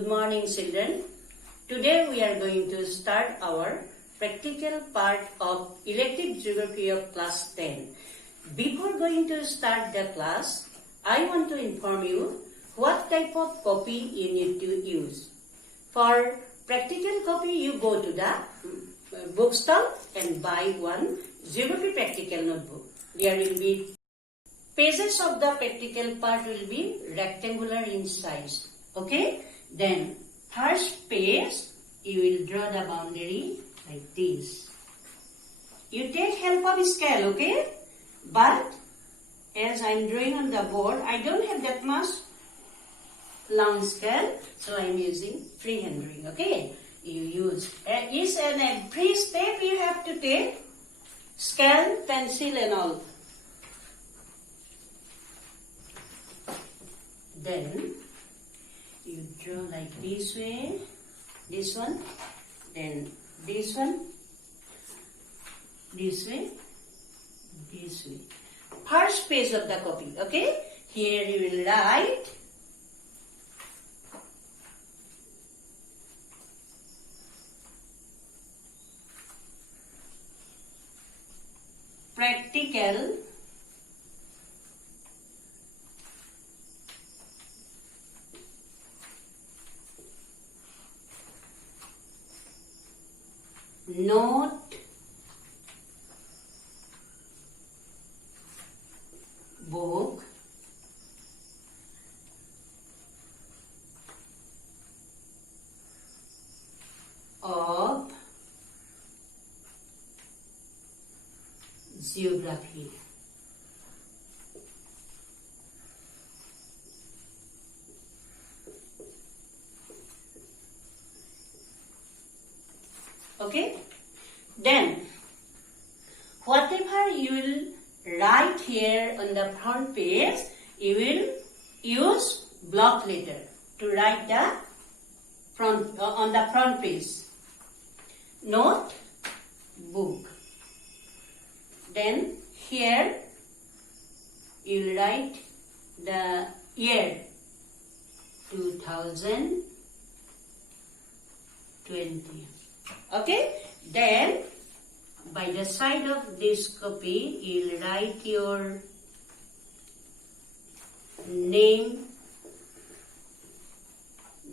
Good morning, children. Today we are going to start our practical part of elective geography of class 10. Before going to start the class, I want to inform you what type of copy you need to use. For practical copy, you go to the bookstall and buy one geography practical notebook. There will be pages of the practical part will be rectangular in size. Okay? Then first page, you will draw the boundary like this. You take help of scale, okay? But as I am drawing on the board, I don't have that much long scale, so I am using freehand drawing, okay? You use each and every step you have to take scale, pencil and all. Then you draw like this way, this one, then this one, this way, this way. First page of the copy, okay? Here you will write practical note book of geography. Okay? Then, whatever you will write here on the front page, you will use block letter to write the front on the front page. Note book. Then here you will write the year 2020. Okay? Then by the side of this copy, you will write your name,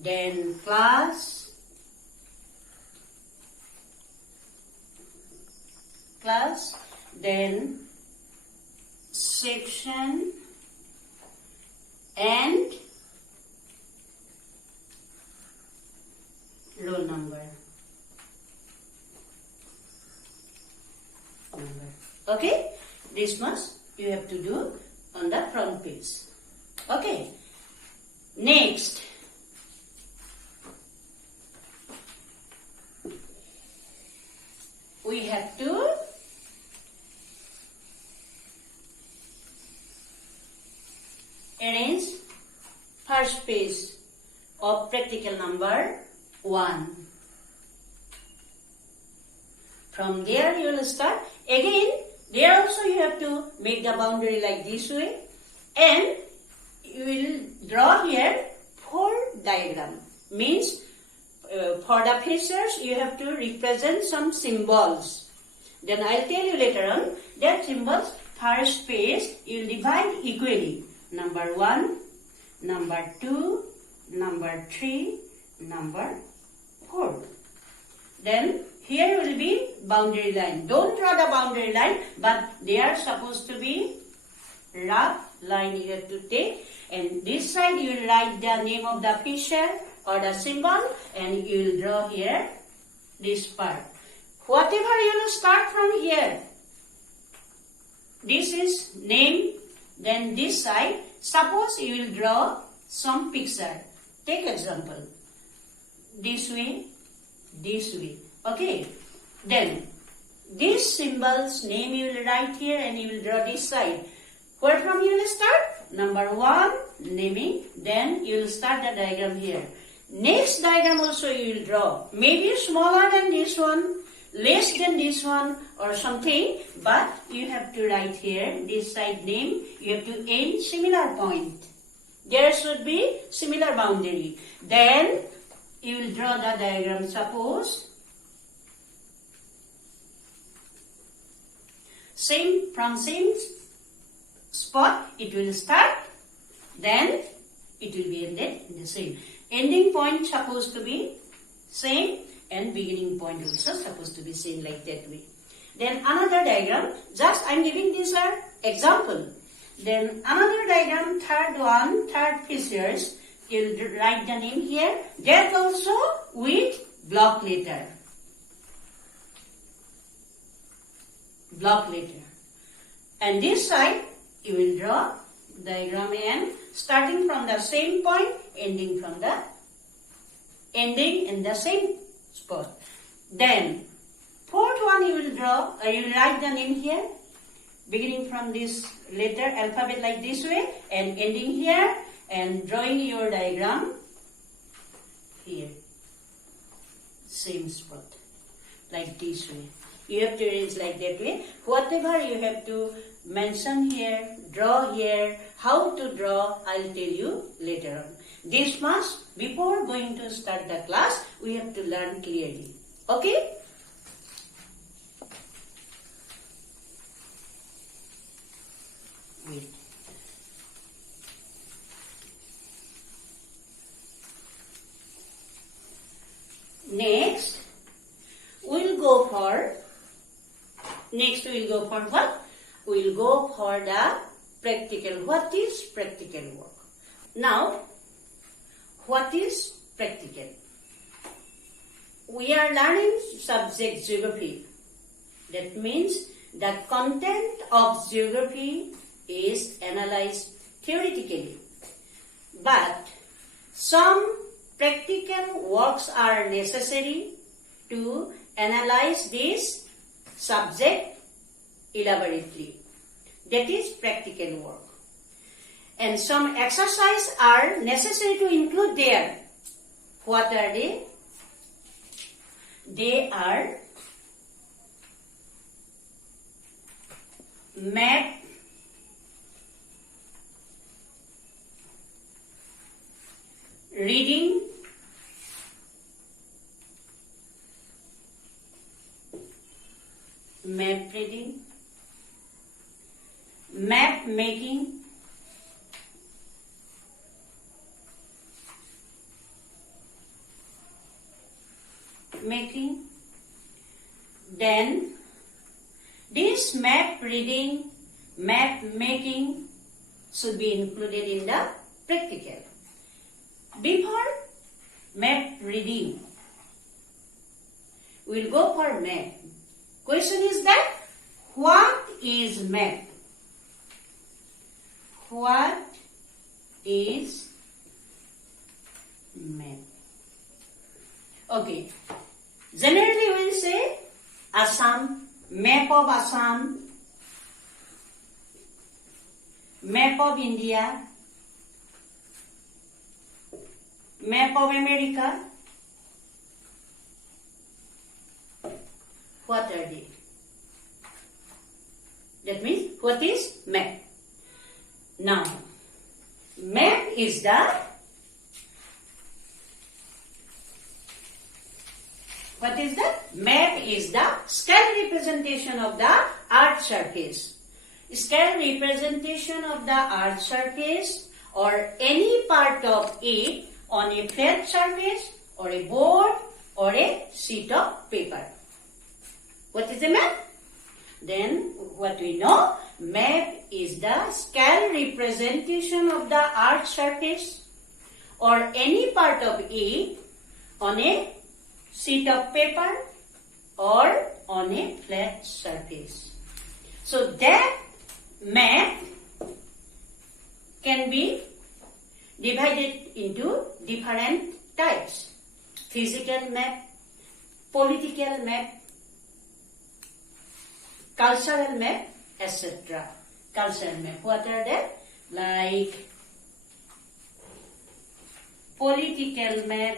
then class, then section and roll number. Okay, this much you have to do on the front page. Okay, next we have to arrange first page of practical number 1. From there you will start. Again, there also you have to make the boundary like this way, and you will draw here 4 diagram. Means for the features you have to represent some symbols. Then I'll tell you later on that symbols. First page you will divide equally. Number 1, number 2, number 3, number 4. Then here will be boundary line. Don't draw the boundary line, but they are supposed to be rough line you have to take. And this side you will write the name of the feature or the symbol, and you will draw here this part. Whatever you will start from here. This is name, then this side. Suppose you will draw some picture. Take example. This way, this way. Okay, then this symbol's name you will write here and you will draw this side. Where from you will start? Number 1, naming, then you will start the diagram here. Next diagram also you will draw. Maybe smaller than this one, less than this one or something, but you have to write here this side name. You have to end similar point. There should be similar boundary. Then you will draw the diagram. Suppose from same spot it will start, then it will be ended in the same. Ending point supposed to be same and beginning point also supposed to be same, like that way. Then another diagram, just I am giving this an example. Then another diagram, third fissures, you will write the name here. That also with block letter. Block letter. And this side you will draw diagram and starting from the same point, ending in the same spot. Then fourth one you will draw, you will write the name here, beginning from this letter alphabet like this way and ending here, and drawing your diagram here, same spot, like this way. You have to arrange like that way. Whatever you have to mention here, draw here, how to draw, I will tell you later on. This much, before going to start the class, we have to learn clearly. Okay? Wait. Next, we'll go for what? We'll go for the practical. What is practical work? Now, what is practical? We are learning subject geography. That means the content of geography is analyzed theoretically. But some practical works are necessary to analyze this subject elaborately. That is practical work. And some exercises are necessary to include there. What are they? They are map reading, map making, then this map reading, map making should be included in the practical. Before map reading, we will go for map. Question is that, what is map? What is map? Okay. Generally we will say Assam, map of Assam, map of India, map of America. What are they? That means, what is map? Now, map is the, what is that? Map is the scale representation of the earth surface. Scale representation of the earth surface or any part of it on a flat surface or a board or a sheet of paper. What is a map? Then what we know, map is the scale representation of the earth surface or any part of it on a sheet of paper or on a flat surface. So that map can be divided into different types. Physical map, political map, cultural map, etc. Cultural map, what are they? Like political map,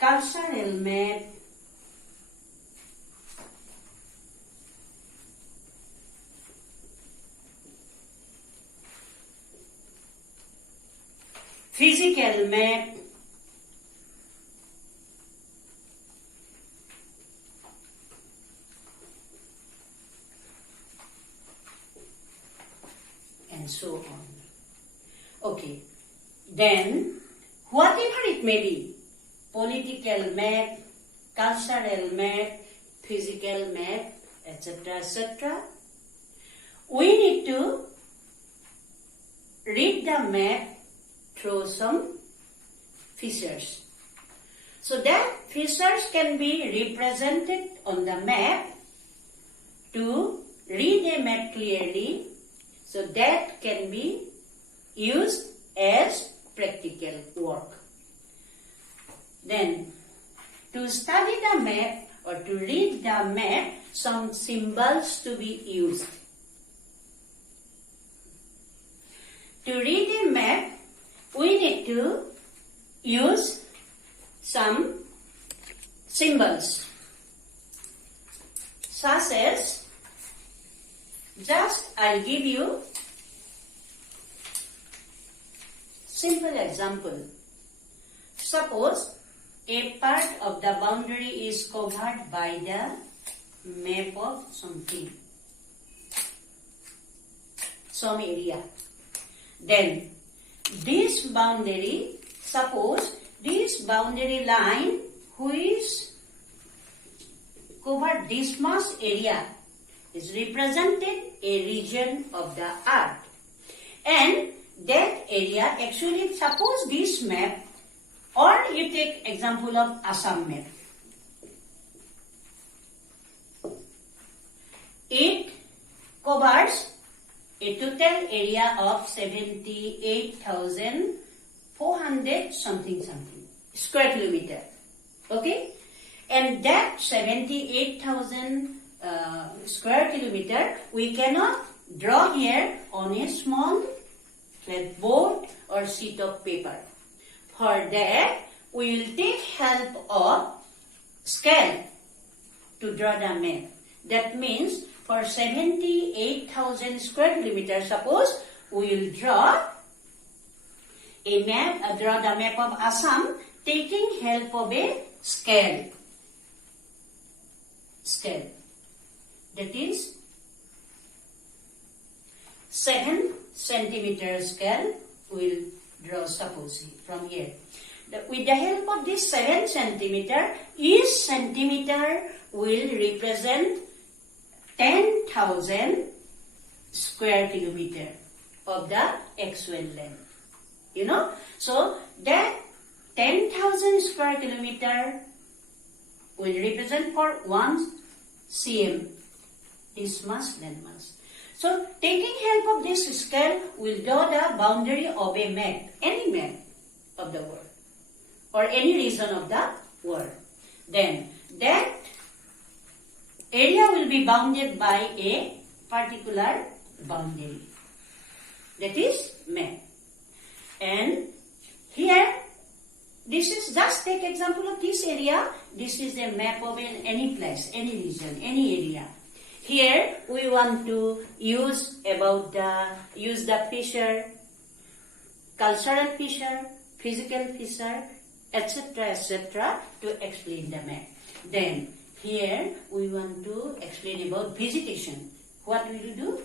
cultural map, physical map, and so on. Okay, then whatever it may be, political map, cultural map, physical map, etc., etc., we need to read the map through some features. So that features can be represented on the map to read a map clearly. So that can be used as practical work. Then, to study the map or to read the map, some symbols to be used. To read a map, we need to use some symbols, such as, just I'll give you simple example. Suppose a part of the boundary is covered by the map of something, some area. Then this boundary, suppose this boundary line which covered this much area is represented a region of the earth. And that area, actually, suppose this map, or you take example of Assam map. It covers a total area of 78,400 something square kilometer. Okay? And that 78,000 square kilometer, we cannot draw here on a small board or sheet of paper. For that, we will take help of scale to draw the map. That means for 78,000 square kilometers, suppose we will draw a map, draw the map of Assam, taking help of a scale. Scale. That is 7 centimeter scale. We will draw, suppose, from here. With the help of this 7 centimeter, each centimeter will represent 10,000 square kilometer of the actual length. You know? So, that 10,000 square kilometer will represent for 1 cm. This much, then much. So, taking help of this scale, we'll draw the boundary of a map, any map of the world, or any region of the world. Then, that area will be bounded by a particular boundary. That is map. And here, this is, just take example of this area. This is a map of any place, any region, any area. Here we want to use the feature, cultural feature, physical feature, etc., to explain the map. Then here we want to explain about vegetation. What will you do?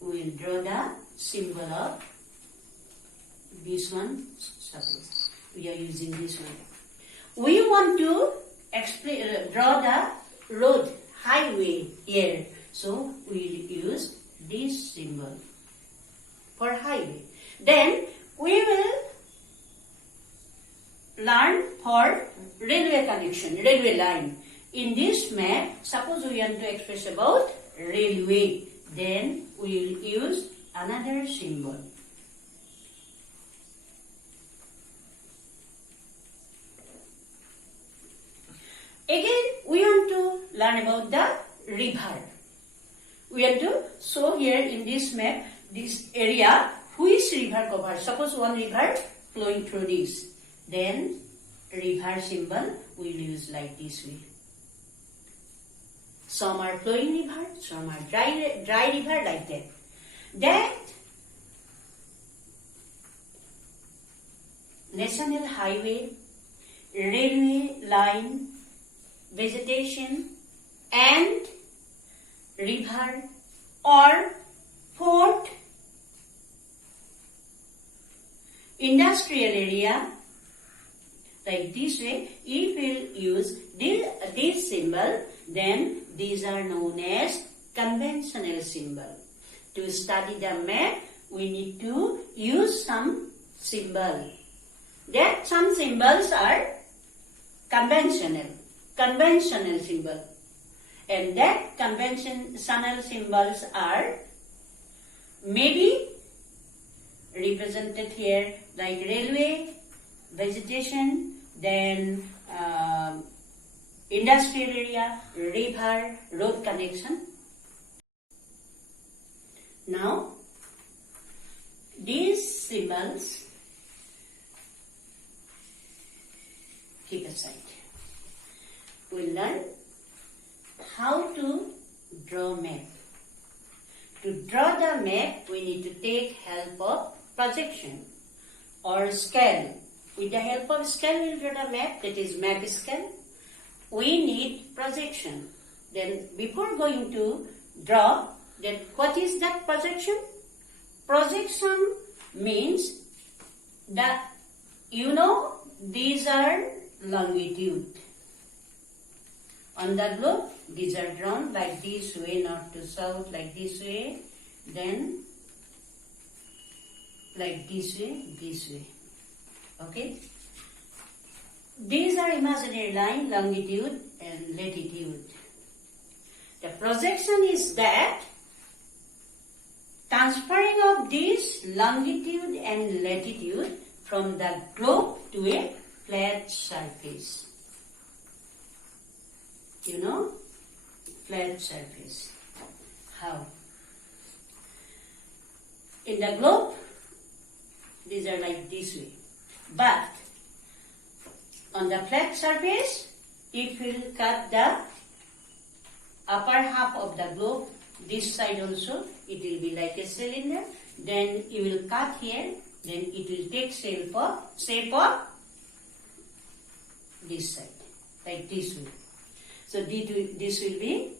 We will draw the symbol of this one. Suppose we are using this one. We want to draw the road, highway here. So we will use this symbol for highway. Then we will learn for railway connection, railway line. In this map, suppose we want to express about railway, then we will use another symbol. Again, we want to learn about the river. We want to show here in this map, this area, which river covers. Suppose one river flowing through this. Then, river symbol we will use like this way. Some are flowing river, some are dry river, like that. That national highway, railway line, vegetation, and river or port, industrial area, like this way. If we use this symbol, then these are known as conventional symbol. To study the map, we need to use some symbol. That some symbols are conventional symbol. And that conventional symbols are maybe represented here like railway, vegetation, then industrial area, river, road connection. Now, these symbols keep aside. We'll learn how to draw map. To draw the map, we need to take help of projection or scale. With the help of scale, we'll draw the map, that is map scale. We need projection. Then before going to draw, then what is that projection? Projection means that, these are longitude. On the globe, these are drawn like this way, north to south, like this way, then like this way. Okay? These are imaginary line, longitude and latitude. The projection is that transferring of this longitude and latitude from the globe to a flat surface. Flat surface. How? In the globe, these are like this way. But on the flat surface, if we will cut the upper half of the globe, this side also, it will be like a cylinder. Then you will cut here, then it will take shape of this side, like this way. So this will be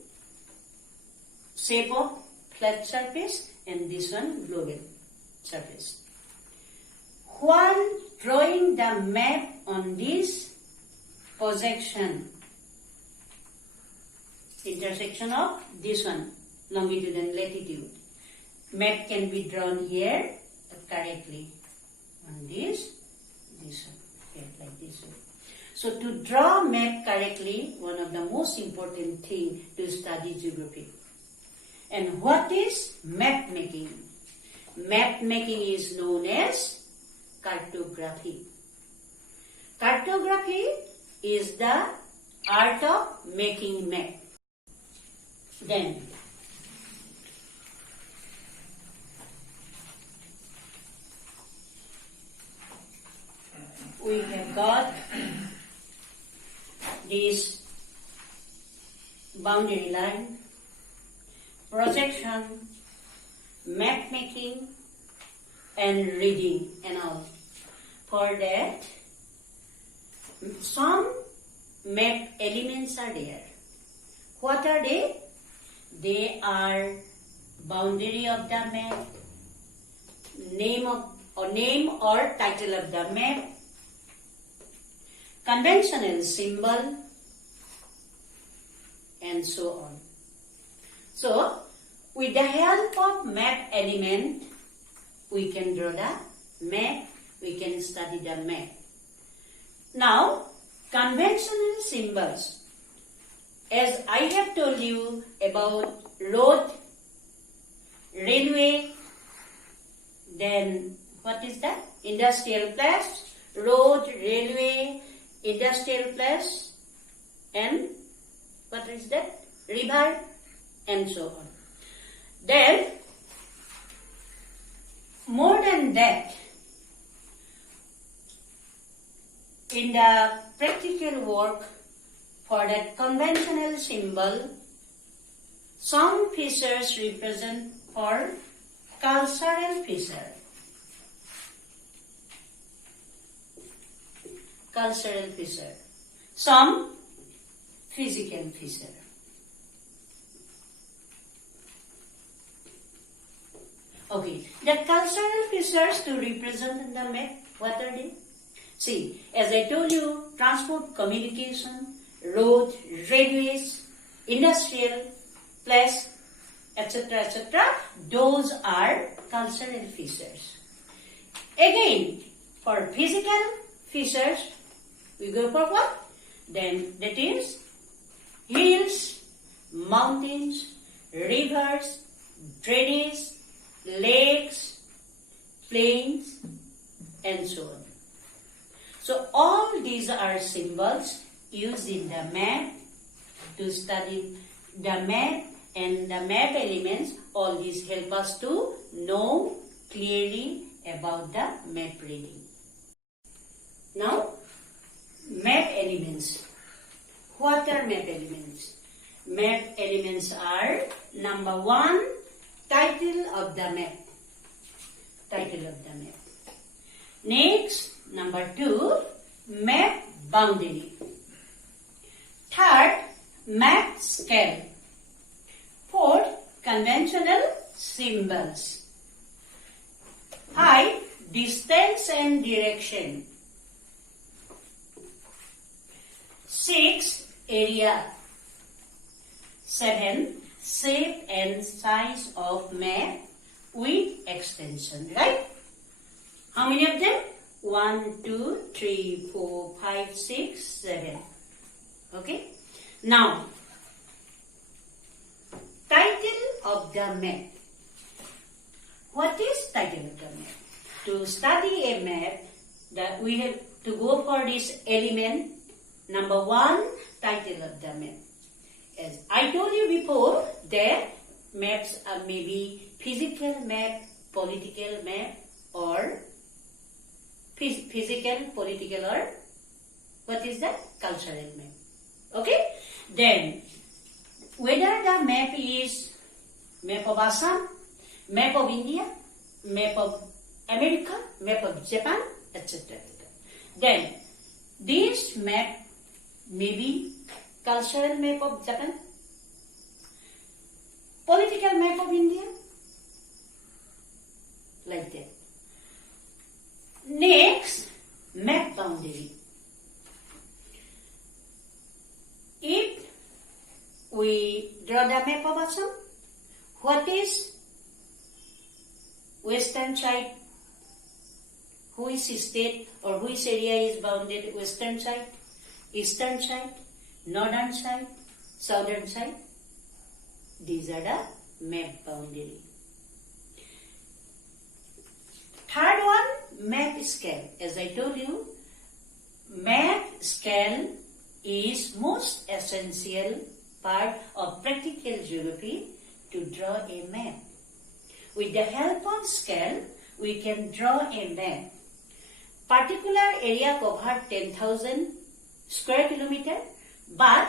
shape of flat surface and this one global surface. While drawing the map on this projection, intersection of this one, longitude and latitude, map can be drawn here correctly on this one, here like this way. So to draw map correctly, one of the most important thing to study geography. And what is map making? Map making is known as cartography. Cartography is the art of making map. Then, we have got this boundary line, projection, map making, and reading and all. For that, some map elements are there. What are they? They are boundary of the map, name or title of the map, conventional symbol, and so on. So, with the help of map element, we can draw the map, we can study the map. Now, conventional symbols. As I have told you about road, railway, then what is that? Industrial place, road, railway, industrial place, and what is that? River, and so on. Then, more than that, in the practical work for that conventional symbol, some features represent for cultural feature. cultural feature, some physical feature. Okay, the cultural features to represent the map, what are they? See, as I told you, transport, communication, road, railways, industrial, place, etc., etc. Those are cultural features. Again, for physical features, we go for what? Then that is hills, mountains, rivers, drainage, lakes, plains, and so on. So all these are symbols used in the map to study the map and the map elements. All these help us to know clearly about the map reading. Now, map elements. What are map elements? Map elements are number 1, title of the map. Title of the map. Next, number 2, map boundary. Third, map scale. Fourth, conventional symbols. 5, distance and direction. 6, area. 7, shape and size of map with extension, right? How many of them? 1, 2, 3, 4, 5, 6, 7. Okay? Now, title of the map. What is title of the map? To study a map, that we have to go for this element. Number 1, title of the map. As I told you before, that maps are maybe physical map, political map, or physical, political, or what is that? Cultural map. Okay? Then, whether the map is map of Assam, map of India, map of America, map of Japan, etc. Then, this map may be cultural map of Japan, political map of India, like that. Next, map boundary. If we draw the map of Assam, what is western side? Which state or which area is bounded western side, eastern side, northern side, southern side? These are the map boundary. Third one, map scale. As I told you, map scale is most essential part of practical geography to draw a map. With the help of scale, we can draw a map. Particular area covered 10,000 square kilometer, but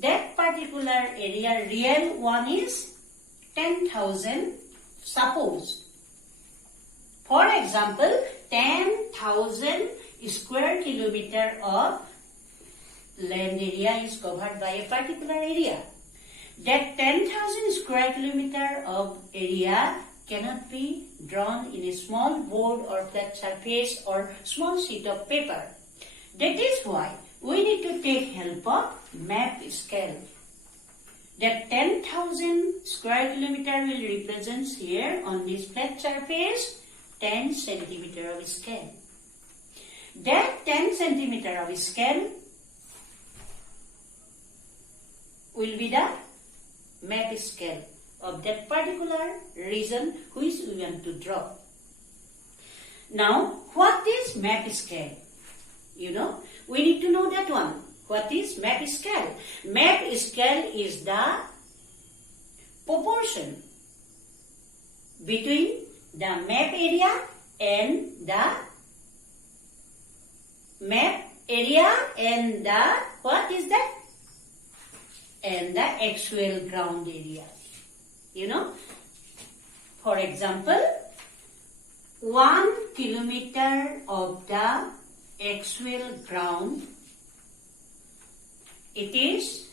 that particular area, real one is 10,000, suppose. For example, 10,000 square kilometer of land area is covered by a particular area. That 10,000 square kilometer of area cannot be drawn in a small board or flat surface or small sheet of paper. That is why we need to take help of map scale. That 10,000 square kilometer will represent here on this flat surface 10 centimeter of scale. That 10 centimeter of scale will be the map scale of that particular region which we want to draw. Now, what is map scale? You know, we need to know that one. What is map scale? Map scale is the proportion between the map area and the what is that? And the actual ground area. You know, for example, 1 kilometer of the actual ground, it is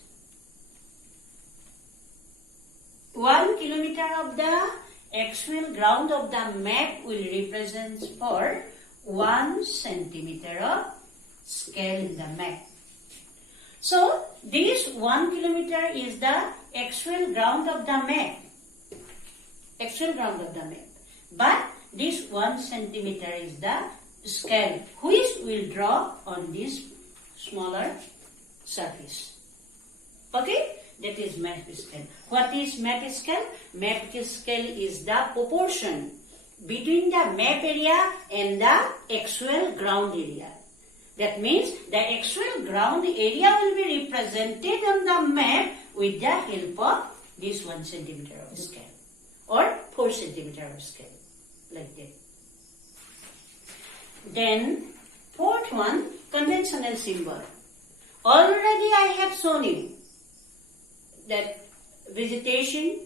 1 kilometer of the actual ground of the map will represent for 1 centimeter of scale in the map. So this 1 kilometer is the actual ground of the map. Actual ground of the map. But this 1 centimeter is the scale which will draw on this smaller surface. Okay? That is map scale. What is map scale? Map scale is the proportion between the map area and the actual ground area. That means the actual ground area will be represented on the map with the help of this 1 centimeter of scale or 4 centimeter of scale, like that. Then fourth one, conventional symbol. Already I have shown you that vegetation,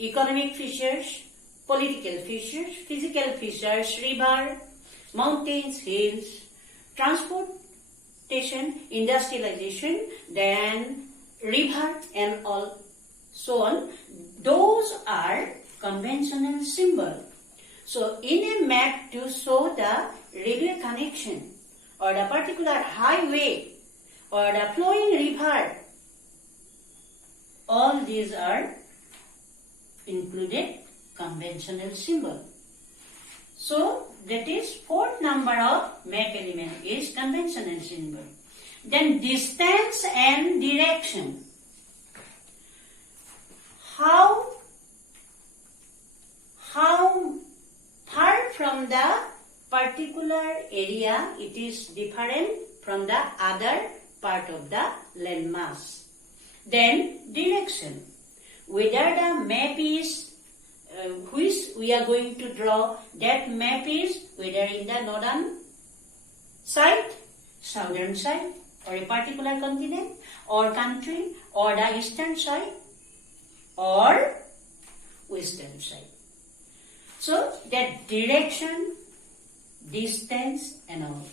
economic features, political features, physical features, river, mountains, hills, transportation, industrialization, then river and all so on. Those are conventional symbols. So in a map to show the railway connection or the particular highway or the flowing river, all these are included conventional symbol. So that is fourth number of map element is conventional symbol. Then distance and direction. How far from the particular area it is different from the other part of the landmass. Then direction. Whether the map is which we are going to draw, that map is whether in the northern side, southern side, or a particular continent or country, or the eastern side or western side. So that direction, distance and all.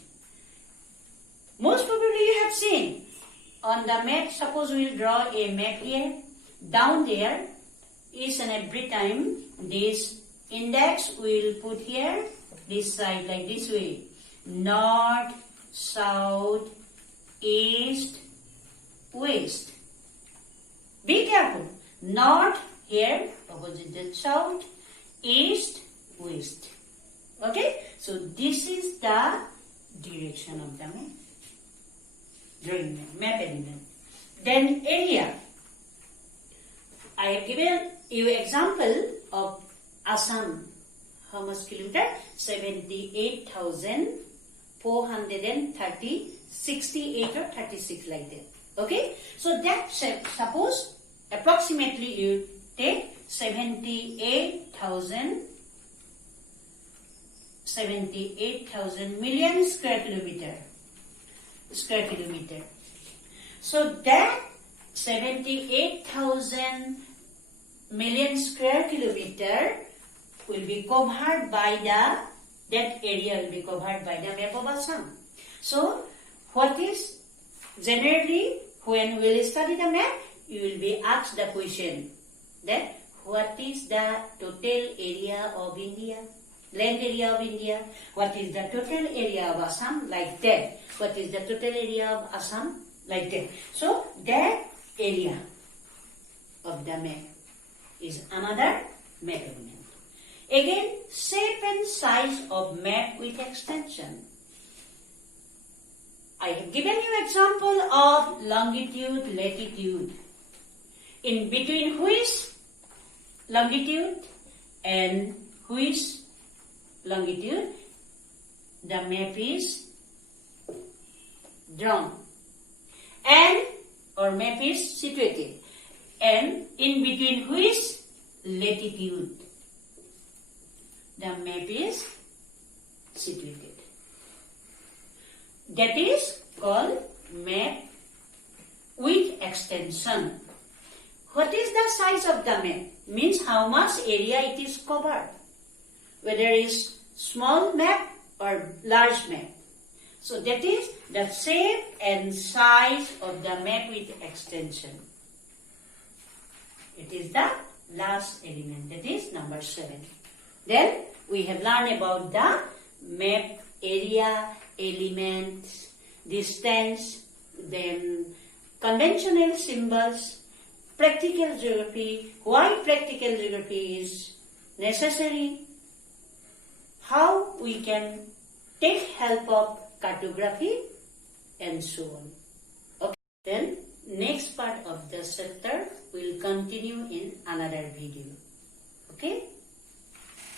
Most probably you have seen on the map, suppose we will draw a map here, down there, each and every time this index we will put here, this side like this way, north, south, east, west. Be careful, north here, opposite the south, east, west. Okay, so this is the direction of the map. Drawing map element. Then area. I have given you example of Assam. How much kilometer? 78,430, 68 or 36 like that. Okay? So that suppose approximately you take 78,000 million square kilometer. So that 78,000 million square kilometer will be covered by that area will be covered by the map of Assam. So what is generally when we will study the map, you will be asked the question that what is the total area of India? Land area of India, what is the total area of Assam, like that. What is the total area of Assam, like that. So that area of the map is another map element. Again, shape and size of map with extension. I have given you example of longitude, latitude, in between which longitude and which longitude the map is drawn and or map is situated, and in between which latitude the map is situated. That is called map with extension. What is the size of the map? Means how much area it is covered. Whether it is small map or large map. So that is the shape and size of the map with extension. It is the last element, that is number 7. Then we have learned about the map area, elements, distance, then conventional symbols, practical geography, why practical geography is necessary, how we can take help of cartography, and so on. Okay. Then next part of the chapter will continue in another video. Okay.